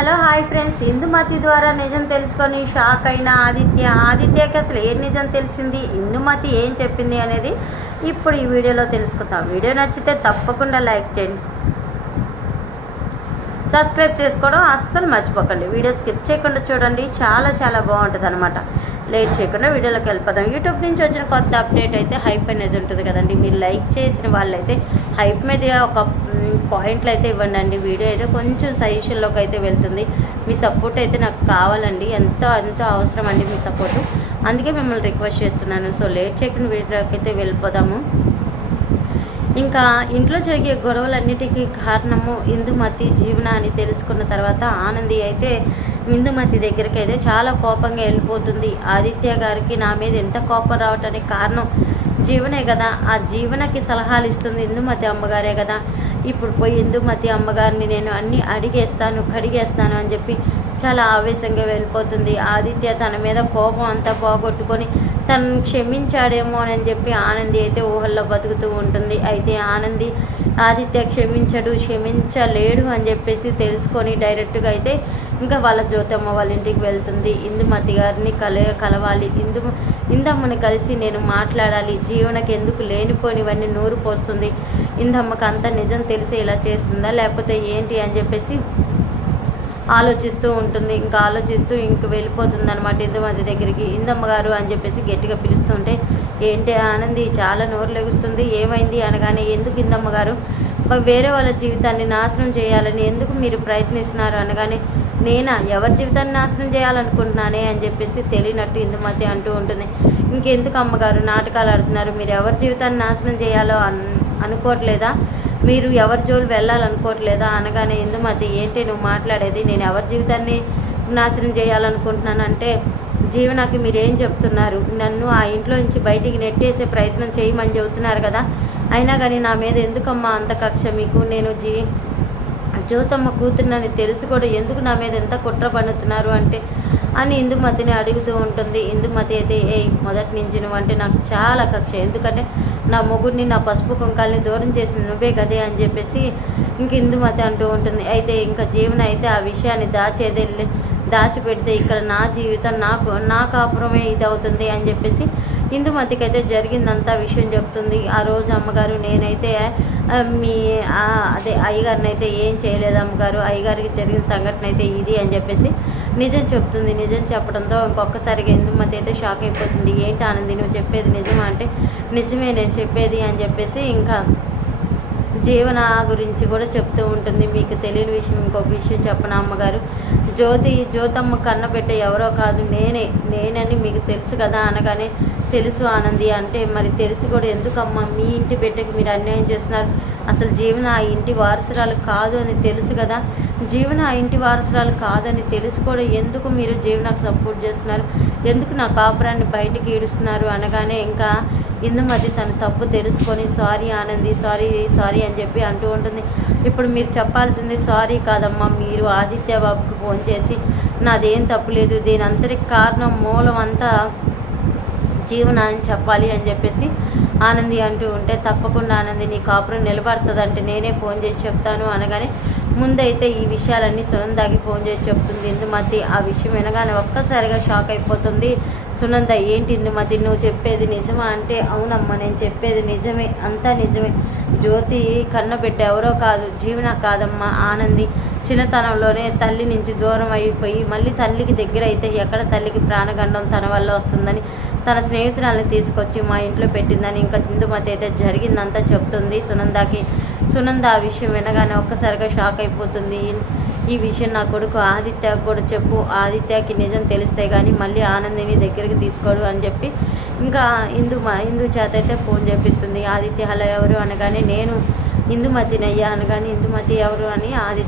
Hello hi friends. Indumati ద్వారా నిజం తెలుసుకొని షాక్ అయిన ఆదిత్య. ఆదిత్యకి అసలు ఏ నిజం తెలిసింది? ఇందుమతి ఏం చెప్పింది అనేది ఇప్పుడు ఈ వీడియోలో తెలుసుకుందాం. వీడియో నచ్చితే తప్పకుండా లైక్ చేయండి. సబ్స్క్రైబ్ చేసుకోవడం అస్సలు మర్చిపోకండి. వీడియో స్కిప్ చేయకుండా చూడండి. చాలా చాలా బాగుంటుంది అనమాట లేట్ చేయకుండా వీడియోలోకి వెళ్ళిపోదాం. యూట్యూబ్ నుంచి వచ్చిన కొత్త అప్డేట్ అయితే హైప్ అనేది ఉంటుంది కదండి. మీరు లైక్ చేసిన వాళ్ళైతే హైప్ మీద ఒక పాయింట్లు అయితే ఇవ్వండి అండి వీడియో అయితే కొంచెం సజెషన్లోకి అయితే వెళ్తుంది. మీ సపోర్ట్ అయితే నాకు కావాలండి. ఎంతో ఎంతో అవసరం అండి మీ సపోర్ట్ అందుకే మిమ్మల్ని రిక్వెస్ట్ చేస్తున్నాను. సో లేట్ చేయకుండా వీడియోకి అయితే వెళ్ళిపోదాము. ఇంకా ఇంట్లో జరిగే గొడవలన్నిటికీ కారణము ఇందుమతి జీవన అని తెలుసుకున్న తర్వాత ఆనంది అయితే ఇందుమతి దగ్గరికి అయితే చాలా కోపంగా వెళ్ళిపోతుంది. ఆదిత్య గారికి నా మీద ఎంత కోపం రావటానికి కారణం జీవనే కదా. ఆ జీవనకి సలహాలు ఇస్తుంది ఇందుమతి అమ్మగారే కదా. ఇప్పుడు పోయి ఇందుమతి అమ్మగారిని నేను అన్నీ అడిగేస్తాను కడిగేస్తాను అని చెప్పి చాలా ఆవేశంగా వెళ్ళిపోతుంది. ఆదిత్య తన మీద కోపం అంతా పోగొట్టుకొని తను క్షమించాడేమో అని చెప్పి ఆనంది అయితే ఊహల్లో బతుకుతూ ఉంటుంది. అయితే ఆనంది ఆదిత్య క్షమించడు క్షమించలేడు అని చెప్పేసి తెలుసుకొని డైరెక్ట్గా అయితే ఇంకా వాళ్ళ జ్యోతమ్మ వాళ్ళ ఇంటికి వెళ్తుంది. ఇందుమతి గారిని కల కలవాలి. ఇందు ఇందమ్మని కలిసి నేను మాట్లాడాలి. జీవనకి ఎందుకు లేనిపోనివన్నీ నూరు పోస్తుంది. ఇందమ్మకి అంత నిజం తెలిసి ఇలా చేస్తుందా? లేకపోతే ఏంటి? అని చెప్పేసి ఆలోచిస్తూ ఉంటుంది. ఇంకా ఆలోచిస్తూ ఇంక వెళ్ళిపోతుంది అనమాట ఇందుమతి దగ్గరికి. ఇందమ్మ గారు అని చెప్పేసి గట్టిగా పిలుస్తుంటే ఏంటి ఆనంది చాలా నోరు లెగుస్తుంది. ఏమైంది? అనగానే ఎందుకు ఇందమ్మ గారు వేరే వాళ్ళ జీవితాన్ని నాశనం చేయాలని ఎందుకు మీరు ప్రయత్నిస్తున్నారు? అనగానే నేనా? ఎవరి జీవితాన్ని నాశనం చేయాలనుకుంటున్నానే? అని చెప్పేసి తెలియనట్టు ఇందుమతి అంటూ ఉంటుంది. ఇంకెందుకు అమ్మగారు? నాటకాలు ఆడుతున్నారు. మీరు ఎవరి జీవితాన్ని నాశనం చేయాలో అన్ అనుకోవట్లేదా? మీరు ఎవరి జోలు వెళ్ళాలనుకోవట్లేదా అనగానే ఇందుమతి ఏంటి నువ్వు మాట్లాడేది? నేను ఎవరి జీవితాన్ని నాశనం చేయాలనుకుంటున్నానంటే జీవనాకి మీరేం చెప్తున్నారు? నన్ను ఆ ఇంట్లో నుంచి బయటికి నెట్టేసే ప్రయత్నం చేయమని చెబుతున్నారు కదా. అయినా కానీ నా మీద ఎందుకమ్మా అంత కక్ష? మీకు నేను జీ జ్యోతమ్మ కూతురునని తెలిసి కూడా ఎందుకు నా మీద ఎంత కుట్ర పన్నుతున్నారు? అంటే అని ఇందుమతిని అడుగుతూ ఉంటుంది. ఇందుమతి అయితే ఏ మొదటి నుంచి నువ్వంటే నాకు చాలా కక్ష. ఎందుకంటే నా మొగుడిని నా పసుపు కుంకాలని దూరం చేసిన నువ్వే కదే అని చెప్పేసి ఇంక ఇందుమతి అంటూ ఉంటుంది. అయితే ఇంకా జీవన అయితే ఆ విషయాన్ని దాచేది దాచిపెడితే ఇక్కడ నా జీవితం నాకు నా కాపురమే ఇది అవుతుంది అని చెప్పేసి ఇందుమతికి అయితే జరిగిందంతా విషయం చెప్తుంది. ఆ రోజు అమ్మగారు నేనైతే మీ అదే అయ్యగారిని అయితే ఏం చేయలేదు అమ్మగారు. అయ్యగారికి జరిగిన సంఘటన అయితే ఇది అని చెప్పేసి నిజం చెప్తుంది. నిజం చెప్పడంతో ఇంకొకసారిగా ఇందుమతి అయితే షాక్ అయిపోతుంది? ఏంటి ఆనంది? నువ్వు చెప్పేది నిజమా అంటే నిజమే నేను చెప్పేది అని చెప్పేసి ఇంకా జీవన గురించి కూడా చెప్తూ ఉంటుంది. మీకు తెలియని విషయం ఇంకొక విషయం చెప్పను అమ్మగారు? జ్యోతి జ్యోతమ్మ కన్న పెట్టే ఎవరో కాదు నేనే నేనని మీకు తెలుసు కదా అనగానే తెలుసు ఆనంది అంటే మరి తెలిసి కూడా ఎందుకమ్మా? మీ ఇంటి బిడ్డకి మీరు అన్యాయం చేస్తున్నారు. అసలు జీవన ఆ ఇంటి వారసురాలు కాదు అని తెలుసు కదా. జీవన ఆ ఇంటి వారసురాలు కాదని తెలుసు కూడా ఎందుకు మీరు జీవనకు సపోర్ట్ చేస్తున్నారు? ఎందుకు నా కాపురాన్ని బయటికి ఈడుస్తున్నారు అనగానే ఇంకా ఇందుమతి తన తప్పు తెలుసుకొని సారీ ఆనంది సారీ సారీ అని చెప్పి అంటూ ఉంటుంది. ఇప్పుడు మీరు చెప్పాల్సింది సారీ కాదమ్మా. మీరు ఆదిత్య బాబుకి ఫోన్ చేసి నాదేం తప్పు లేదు దీని అంతటికి కారణం మూలం అంతా జీవన అని చెప్పాలి అని చెప్పేసి ఆనంది అంటూ ఉంటే తప్పకుండా ఆనంది నీ కాపురం నిలబడుతుందంటే నేనే ఫోన్ చేసి చెప్తాను అనగానే ముందైతే ఈ విషయాలన్నీ సునందాకి ఫోన్ చేసి చెప్తుంది. ఇందుమతి ఆ విషయం వినగానే ఒక్కసారిగా షాక్ అయిపోతుంది. సునంద ఏంటి ఇందుమతి? నువ్వు చెప్పేది నిజమా? అంటే అవునమ్మా నేను చెప్పేది నిజమే. అంతా నిజమే. జ్యోతి కన్నబెట్టి ఎవరో కాదు. జీవన కాదమ్మా ఆనంది. చిన్నతనంలోనే తల్లి నుంచి దూరం అయిపోయి మళ్ళీ తల్లికి దగ్గర అయితే ఎక్కడ తల్లికి ప్రాణగండం తన వల్ల వస్తుందని తన స్నేహితురాలని తీసుకొచ్చి మా ఇంట్లో పెట్టిందని ఇంకా ఇందుమతి అయితే జరిగిందంతా చెప్తుంది సునందాకి. సునంద ఆ విషయం వినగానే ఒక్కసారిగా షాక్ అయిపోతుంది. ఈ విషయం నా కొడుకు ఆదిత్య కూడా చెప్పు ఆదిత్యకి నిజం తెలిస్తే కానీ మళ్ళీ ఆనందిని దగ్గరికి తీసుకోడు అని చెప్పి ఇంకా ఇందు మా ఇందు చేత అయితే ఫోన్ చేపిస్తుంది. ఆదిత్య హలో ఎవరు? అనగానే నేను ఇందుమతినయ్యా అనగానే ఇందుమతి ఎవరు? అని ఆదిత్య